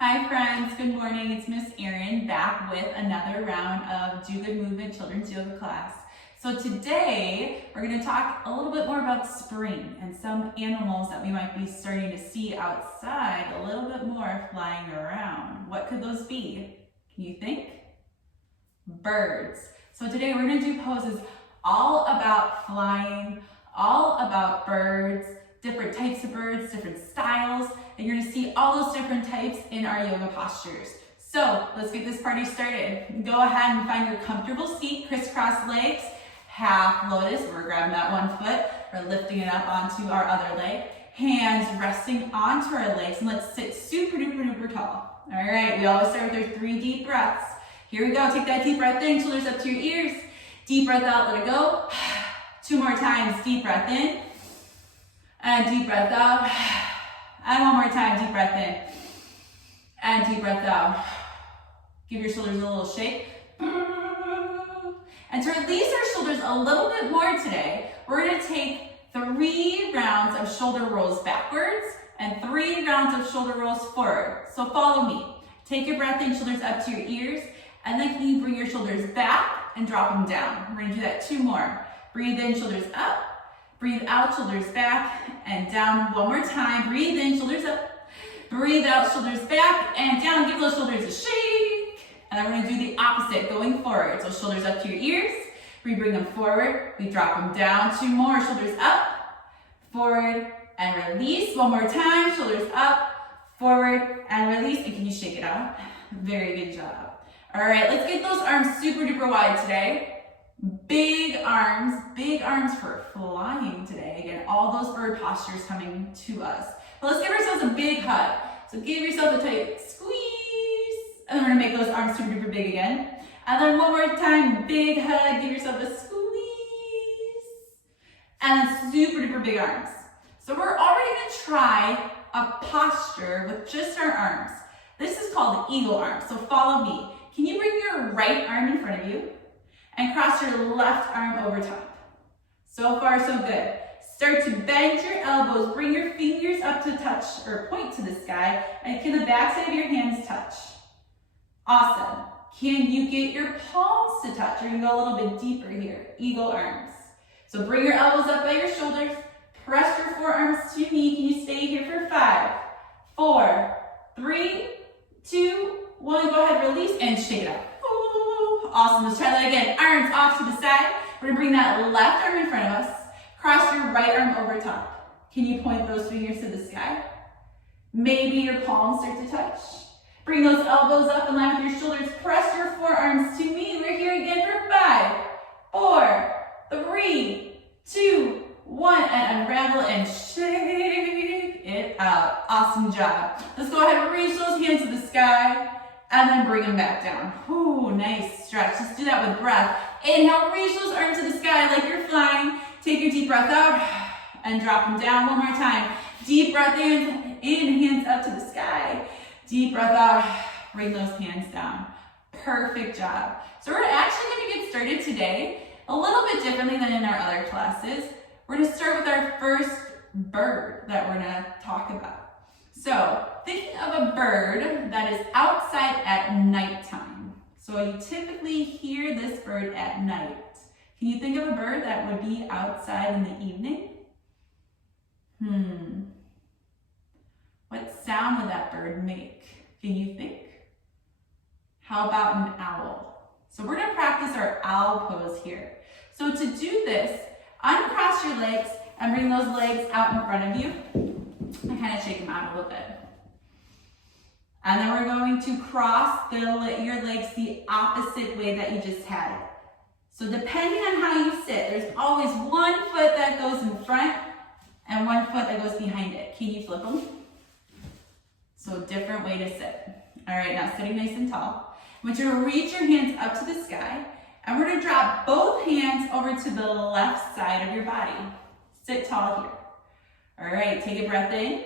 Hi friends, good morning. It's Miss Erin back with another round of Do Good Movement Children's Yoga class. So today we're going to talk a little bit more about spring and some animals that we might be starting to see outside a little bit more flying around. What could those be? Can you think? Birds. So today we're going to do poses all about flying, all about birds, different types of birds, different styles, and you're gonna see all those different types in our yoga postures. So let's get this party started. Go ahead and find your comfortable seat, crisscross legs, half lotus. We're grabbing that one foot, we're lifting it up onto our other leg, hands resting onto our legs, and let's sit super duper duper tall. All right, we always start with our 3 deep breaths. Here we go, take that deep breath in, shoulders up to your ears. Deep breath out, let it go. 2 more times, deep breath in. And deep breath out. And one more time, deep breath in. And deep breath out. Give your shoulders a little shake. And to release our shoulders a little bit more today, we're going to take 3 rounds of shoulder rolls backwards and 3 rounds of shoulder rolls forward. So follow me. Take your breath in, shoulders up to your ears. And then can you bring your shoulders back and drop them down? We're going to do that 2 more. Breathe in, shoulders up. Breathe out, shoulders back and down. One more time. Breathe in, shoulders up. Breathe out, shoulders back and down. Give those shoulders a shake. And then we're going to do the opposite, going forward. So shoulders up to your ears. We bring them forward. We drop them down. 2 more. Shoulders up, forward, and release. One more time. Shoulders up, forward, and release. And can you shake it out? Very good job. All right, let's get those arms super duper wide today. Big arms for flying today. Again, all those bird postures coming to us. But let's give ourselves a big hug. So give yourself a tight squeeze. And then we're gonna make those arms super duper big again. And then one more time, big hug. Give yourself a squeeze. And then super duper big arms. So we're already gonna try a posture with just our arms. This is called the eagle arm. So follow me. Can you bring your right arm in front of you? And cross your left arm over top. So far, so good. Start to bend your elbows, bring your fingers up to touch or point to the sky, and can the backside of your hands touch? Awesome. Can you get your palms to touch? We're gonna go a little bit deeper here, eagle arms. So bring your elbows up by your shoulders, press your forearms to your knee. Can you stay here for 5, 4, 3, 2, 1, go ahead, release, and shake it out. Awesome, let's try that again. Arms off to the side. We're gonna bring that left arm in front of us. Cross your right arm over top. Can you point those fingers to the sky? Maybe your palms start to touch. Bring those elbows up in line with your shoulders. Press your forearms to me. We're here again for 5, 4, 3, 2, 1, and unravel and shake it out. Awesome job. Let's go ahead and reach those hands to the sky. And then bring them back down. Ooh, nice stretch. Just do that with breath. Inhale, reach those arms to the sky like you're flying. Take your deep breath out and drop them down one more time. Deep breath in, hands up to the sky. Deep breath out, bring those hands down. Perfect job. So we're actually gonna get started today a little bit differently than in our other classes. We're gonna start with our first bird that we're gonna talk about. So, thinking of a bird that is outside at nighttime. So you typically hear this bird at night. Can you think of a bird that would be outside in the evening? What sound would that bird make? Can you think? How about an owl? So we're gonna practice our owl pose here. So to do this, uncross your legs and bring those legs out in front of you. And kind of shake them out a little bit. And then we're going to cross your legs the opposite way that you just had it. So depending on how you sit, there's always one foot that goes in front and one foot that goes behind it. Can you flip them? So different way to sit. All right, now sitting nice and tall. I want you to reach your hands up to the sky, and we're gonna drop both hands over to the left side of your body. Sit tall here. All right, take a breath in.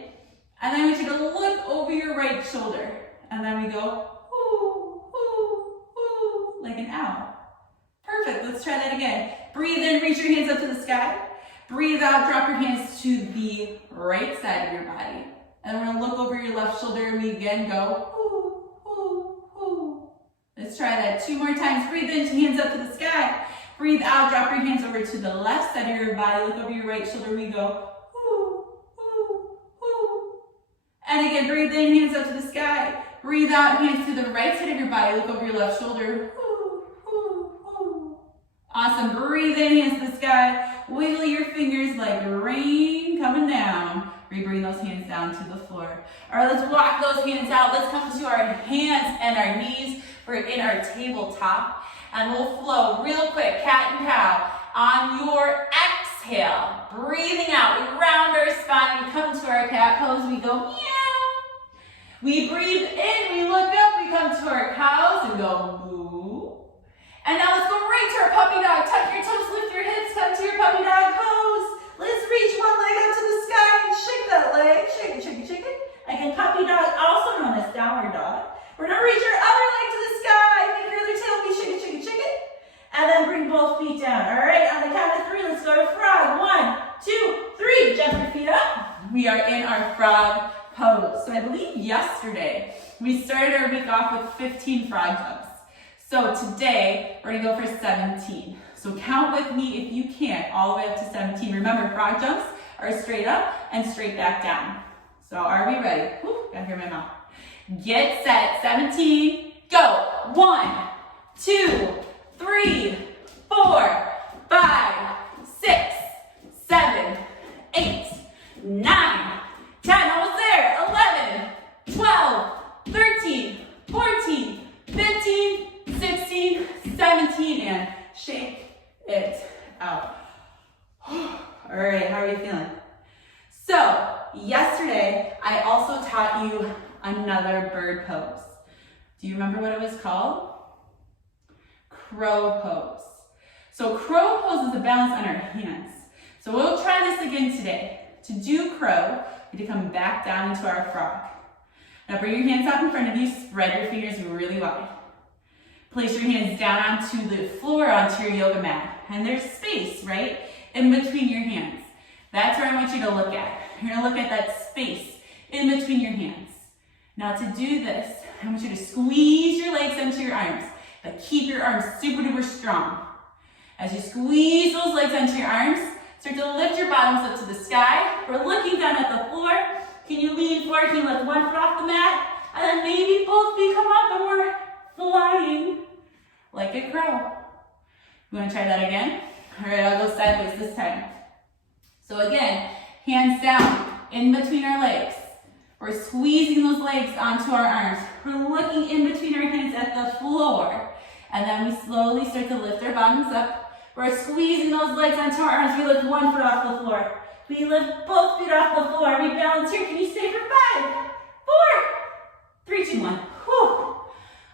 And then I want you to look over your right shoulder. And then we go, ooh, ooh, ooh, like an owl. Perfect, let's try that again. Breathe in, reach your hands up to the sky. Breathe out, drop your hands to the right side of your body. And we're gonna look over your left shoulder and we again go, ooh, Let's try that 2 more times. Breathe in, hands up to the sky. Breathe out, drop your hands over to the left side of your body. Look over your right shoulder. We go, ooh, ooh, ooh. And again, breathe in, hands up to the sky. Breathe out, hands to the right side of your body. Look over your left shoulder. Ooh, ooh, ooh. Awesome. Breathe in, hands to the sky. Wiggle your fingers like rain coming down. Bring those hands down to the floor. All right, let's walk those hands out. Let's come to our hands and our knees. We're in our tabletop. And we'll flow real quick, cat and cow. On your exhale, breathing out, we round our spine. We come to our cat pose. We go meow. We breathe in, we look up, we come to our cows and go moo. And now let's go right to our puppy dog. Tuck your toes, lift your hips, come to your puppy dog pose. Let's reach one leg up to the sky and shake that leg. Shake it, shake it, shake it. Again, puppy dog, also known as downward dog. We're gonna reach our other leg to the sky. Make your other tail be shake it, shake it, shake it. And then bring both feet down. All right, on the count of 3, let's go to frog. 1, 2, 3. Jump your feet up. We are in our frog pose. So I believe yesterday we started our week off with 15 frog jumps. So today we're gonna go for 17. So count with me if you can, all the way up to 17. Remember, frog jumps are straight up and straight back down. So are we ready? Whew, gotta hear my mouth. Get set, 17, go. 1, 2, 3, 4, 5, 6, 7, 8, 9, 10, almost there, 11, 12, 13, 14, 15, 16, 17, and shake it out. All right, how are you feeling? So, yesterday, I also taught you another bird pose. Do you remember what it was called? Crow pose. So crow pose is a balance on our hands. So we'll try this again today. To do crow, we need to come back down into our frog. Now bring your hands out in front of you, spread your fingers really wide. Place your hands down onto the floor, onto your yoga mat. And there's space, right, in between your hands. That's where I want you to look at. You're gonna look at that space in between your hands. Now to do this, I want you to squeeze your legs into your arms, but keep your arms super duper strong. As you squeeze those legs into your arms, start to lift your bottoms up to the sky. We're looking down at the floor. Can you lean forward? Can you lift one foot off the mat? And then maybe both feet come up and we're flying like a crow. You wanna try that again? All right, I'll go sideways this time. So again, hands down in between our legs. We're squeezing those legs onto our arms. We're looking in between our hands at the floor. And then we slowly start to lift our bottoms up. We're squeezing those legs onto our arms. We lift one foot off the floor. We lift both feet off the floor. We balance here. Can you stay for 5, 4, 3, 2, 1. Whew.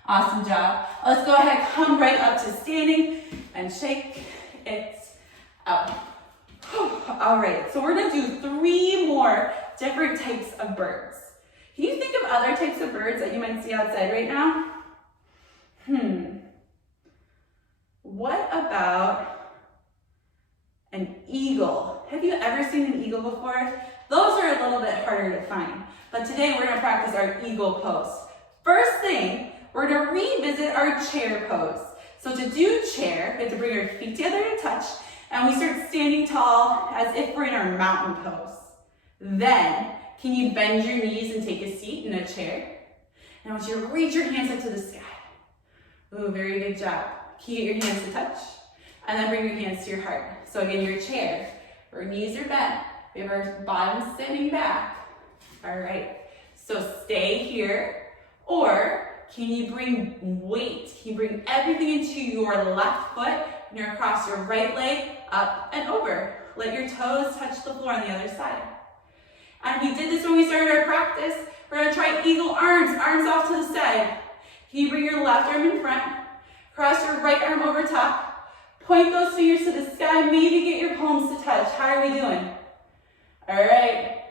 Awesome job. Let's go ahead, come right up to standing and shake it out. All right, so we're gonna do 3 more different types of birds. Can you think of other types of birds that you might see outside right now? What about an eagle? Have you ever seen an eagle before? Those are a little bit harder to find, but today we're gonna practice our eagle pose. First thing, we're gonna revisit our chair pose. So to do chair, we have to bring our feet together to touch, and we start standing tall as if we're in our mountain pose. Then, can you bend your knees and take a seat in a chair? And I want you to reach your hands up to the sky. Ooh, very good job. Can you get your hands to touch? And then bring your hands to your heart. So again, your chair, our knees are bent. We have our bottom sitting back. All right, so stay here. Or can you bring weight? Can you bring everything into your left foot and you're across your right leg, up and over. Let your toes touch the floor on the other side. And we did this when we started our practice. We're gonna try eagle arms, arms off to the side. Can you bring your left arm in front, cross your right arm over top, point those fingers to the sky, maybe get your palms to touch. How are we doing? All right,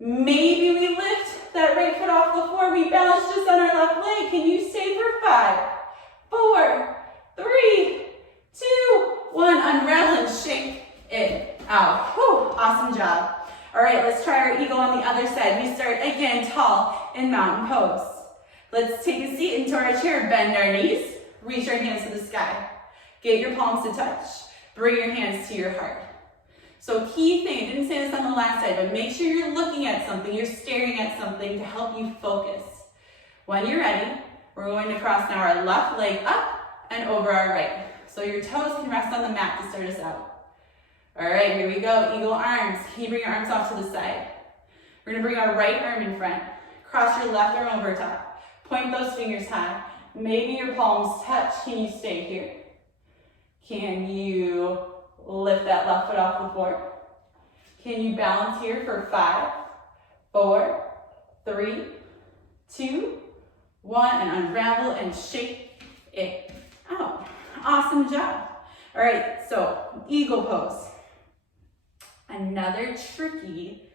maybe we lift that right foot off the floor, we balance just on our left leg. Can you stay for 5, 4, 3, 2, 1, unravel and shake it out. Whew, awesome job. All right, let's try our eagle on the other side. We start again tall in mountain pose. Let's take a seat into our chair, bend our knees, reach our hands to the sky. Get your palms to touch. Bring your hands to your heart. So key thing, didn't say this on the last side, but make sure you're looking at something, you're staring at something to help you focus. When you're ready, we're going to cross now our left leg up and over our right. So your toes can rest on the mat to start us out. All right, here we go, eagle arms. Can you bring your arms off to the side? We're gonna bring our right arm in front. Cross your left arm over top. Point those fingers high. Maybe your palms touch. Can you stay here? Can you lift that left foot off the floor? Can you balance here for 5, 4, 3, 2, 1, and unravel and shake it out. Awesome job. All right, so eagle pose. Another tricky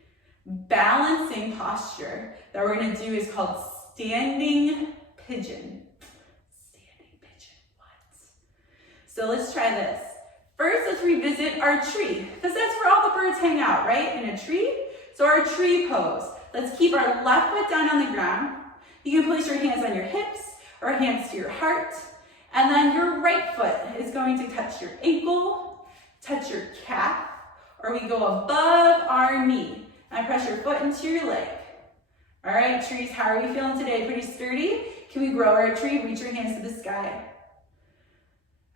balancing posture that we're gonna do is called standing pigeon. Standing pigeon, what? So let's try this. First, let's revisit our tree, because that's where all the birds hang out, right? In a tree. So our tree pose. Let's keep our left foot down on the ground. You can place your hands on your hips or hands to your heart. And then your right foot is going to touch your ankle, touch your calf, or we go above our knee. And press your foot into your leg. All right, trees, how are we feeling today? Pretty sturdy? Can we grow our tree? Reach your hands to the sky.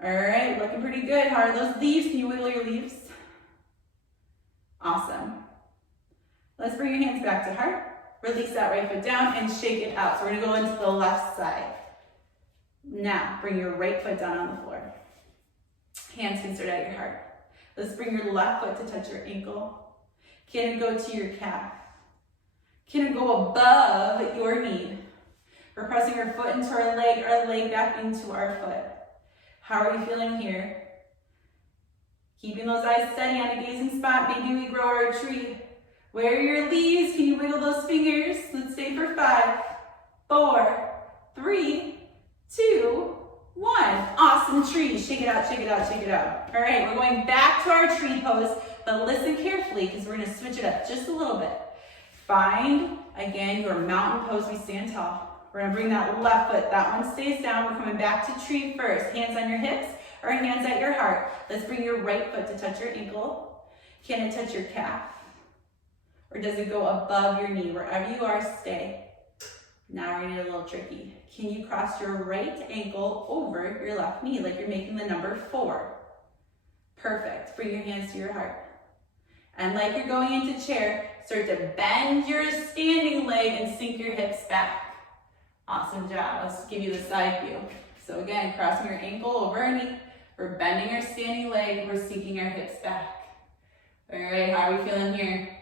All right, looking pretty good. How are those leaves? Can you wiggle your leaves? Awesome. Let's bring your hands back to heart. Release that right foot down and shake it out. So we're gonna go into the left side. Now, bring your right foot down on the floor. Hands can start at your heart. Let's bring your left foot to touch your ankle. Can it go to your calf? Can it go above your knee? We're pressing our foot into our leg back into our foot. How are we feeling here? Keeping those eyes steady on a gazing spot. Maybe we grow our tree. Where are your leaves? Can you wiggle those fingers? Let's stay for 5, 4, 3, 2, 1. Awesome tree. Shake it out, shake it out, shake it out. All right, we're going back to our tree pose, but listen carefully because we're gonna switch it up just a little bit. Find, again, your mountain pose. We stand tall. We're gonna bring that left foot. That one stays down. We're coming back to tree first. Hands on your hips or hands at your heart. Let's bring your right foot to touch your ankle. Can it touch your calf? Or does it go above your knee? Wherever you are, stay. Now we're gonna get a little tricky. Can you cross your right ankle over your left knee like you're making the number 4? Perfect. Bring your hands to your heart. And like you're going into chair, start to bend your standing leg and sink your hips back. Awesome job. Let's give you the side view. So again, crossing your ankle over our knee. We're bending our standing leg. We're sinking our hips back. All right, how are we feeling here?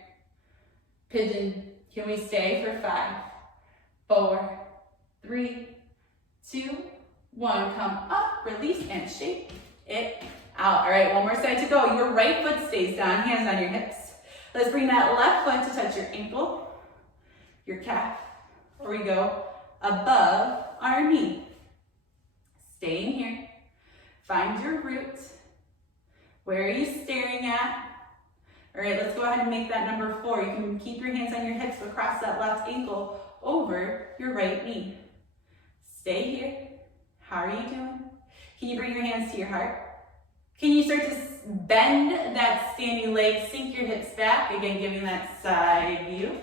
Pigeon. Can we stay for 5, 4, 3, 2, 1. Come up, release, and shake it out. All right, one more side to go. Your right foot stays down, hands on your hips. Let's bring that left foot to touch your ankle, your calf, or we go above our knee. Staying here. Find your root. Where are you staring at? All right, let's go ahead and make that number 4. You can keep your hands on your hips, but cross that left ankle over your right knee. Stay here. How are you doing? Can you bring your hands to your heart? Can you start to bend that standing leg, sink your hips back? Again, giving that side view.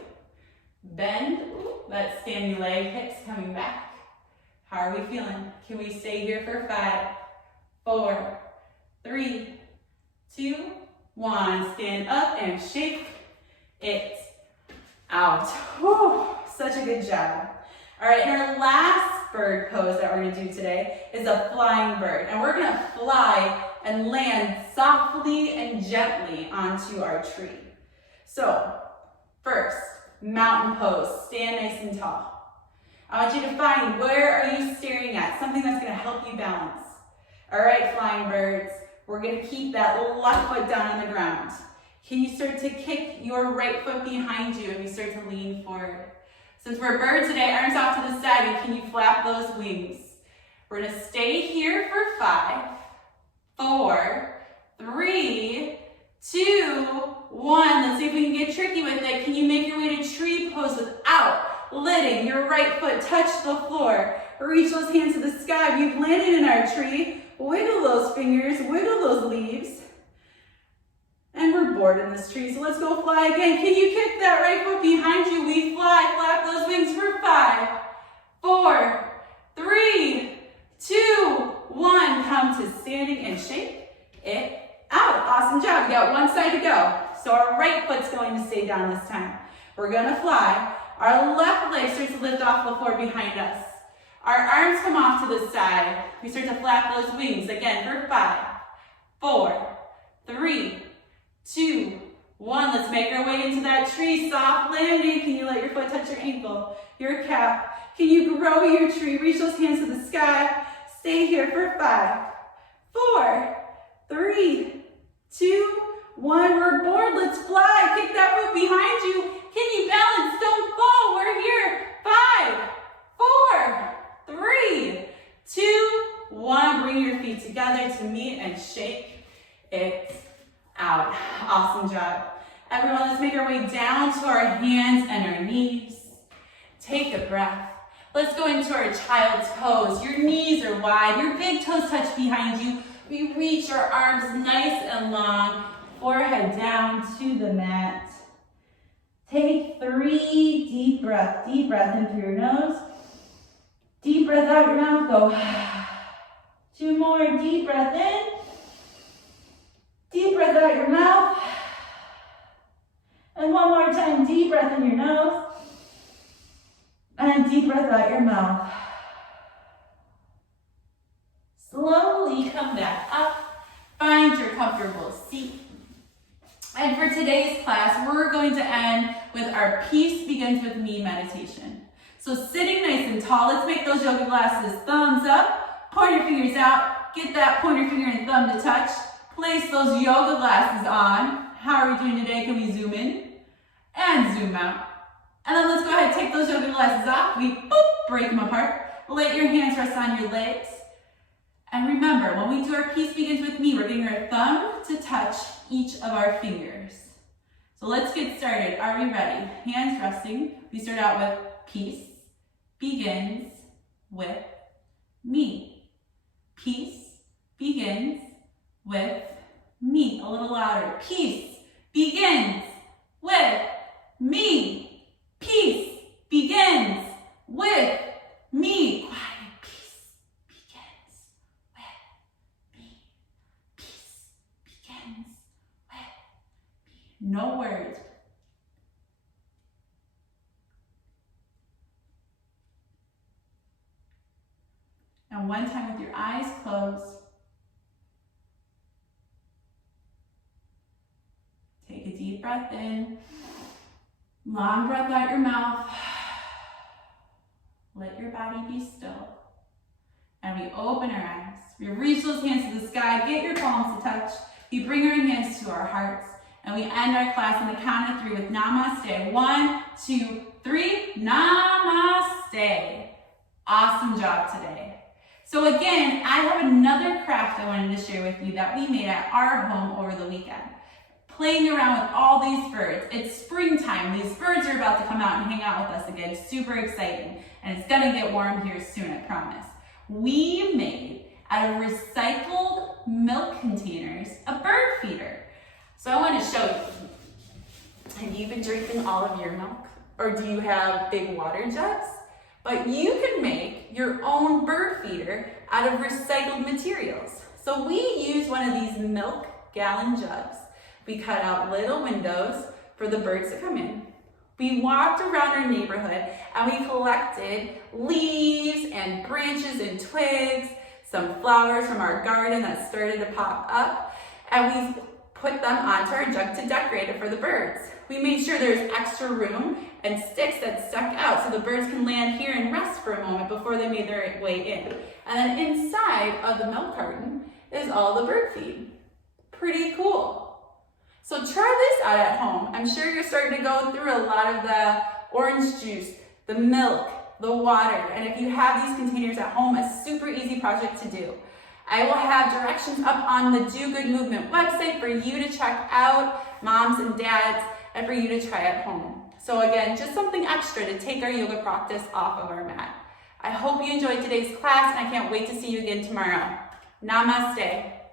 Bend that standing leg, hips coming back. How are we feeling? Can we stay here for 5, 4, 3, 2, 1. Stand up and shake it out. Whew, such a good job. All right, and our last bird pose that we're gonna do today is a flying bird. And we're gonna fly and land softly and gently onto our tree. So, first, mountain pose. Stand nice and tall. I want you to find, where are you staring at? Something that's gonna help you balance. All right, flying birds. We're gonna keep that left foot down on the ground. Can you start to kick your right foot behind you and you start to lean forward? Since we're a bird today, arms off to the side, and can you flap those wings? We're gonna stay here for 5, 4, 3, 2, 1. Let's see if we can get tricky with it. Can you make your way to tree pose without letting your right foot touch the floor? Reach those hands to the sky. We've landed in our tree. Wiggle those fingers, wiggle those leaves. And we're bored in this tree, so let's go fly again. Can you kick that right foot behind you? We fly, flap those wings for 5, 4, 3, 2, 1. Come to standing and shake it out. Awesome job. We got one side to go. So our right foot's going to stay down this time. We're gonna fly. Our left leg starts to lift off the floor behind us. Our arms come off to the side. We start to flap those wings again for 5, 4, 3, 2, 1. Let's make our way into that tree. Soft landing. Can you let your foot touch your ankle, your calf? Can you grow your tree? Reach those hands to the sky. Stay here for 5, 4, 3, 2, 1. We're bored. Let's fly. Kick that foot behind you. Can you balance? Don't fall. We're here. 5, 4, 3, 2, 1. Bring your feet together to meet and shake it out. Awesome job. Everyone, let's make our way down to our hands and our knees. Take a breath. Let's go into our child's pose. Your knees are wide. Your big toes touch behind you. We reach our arms nice and long. Forehead down to the mat. Take 3 deep breaths. Deep breath in through your nose. Deep breath out your mouth. Go. 2 more. Deep breath in. Deep breath out your mouth. And 1 more time. Deep breath in your nose. And deep breath out your mouth. Slowly come back up. Find your comfortable seat. And for today's class, we're going to end with our Peace Begins With Me meditation. So sitting nice and tall, let's make those yoga glasses thumbs up. Point your fingers out. Get that pointer finger and thumb to touch. Place those yoga glasses on. How are we doing today? Can we zoom in and zoom out? And then let's go ahead and take those yoga glasses off. We break them apart. Let your hands rest on your legs. And remember, when we do our Peace Begins With Me, we're getting our thumb to touch each of our fingers. So let's get started. Are we ready? Hands resting. We start out with peace begins with me. Peace begins with me. A little louder. Peace begins with me. Peace begins with me. Quiet. Peace begins with me. Peace begins with me. No words. And one time with your eyes closed. Take a deep breath in. Long breath out your mouth. Let your body be still. And we open our eyes. We reach those hands to the sky. Get your palms to touch. We bring our hands to our hearts. And we end our class on the count of 3 with Namaste. 1, 2, 3. Namaste. Awesome job today. So again, I have another craft I wanted to share with you that we made at our home over the weekend. Playing around with all these birds. It's springtime. These birds are about to come out and hang out with us again. Super exciting. And it's gonna get warm here soon, I promise. We made, out of recycled milk containers, a bird feeder. So I want to show you. Have you been drinking all of your milk? Or do you have big water jugs? But you can make your own bird feeder out of recycled materials. So we use one of these milk gallon jugs. We cut out little windows for the birds to come in. We walked around our neighborhood and we collected leaves and branches and twigs, some flowers from our garden that started to pop up, and we put them onto our jug to decorate it for the birds. We made sure there's extra room and sticks that stuck out so the birds can land here and rest for a moment before they made their way in. And then inside of the milk carton is all the bird feed. Pretty cool. So try this out at home. I'm sure you're starting to go through a lot of the orange juice, the milk, the water, and if you have these containers at home, a super easy project to do. I will have directions up on the Do Good Movement website for you to check out, moms and dads, and for you to try at home. So again, just something extra to take our yoga practice off of our mat. I hope hope you enjoyed today's class, and I can't wait to see you again tomorrow. Namaste.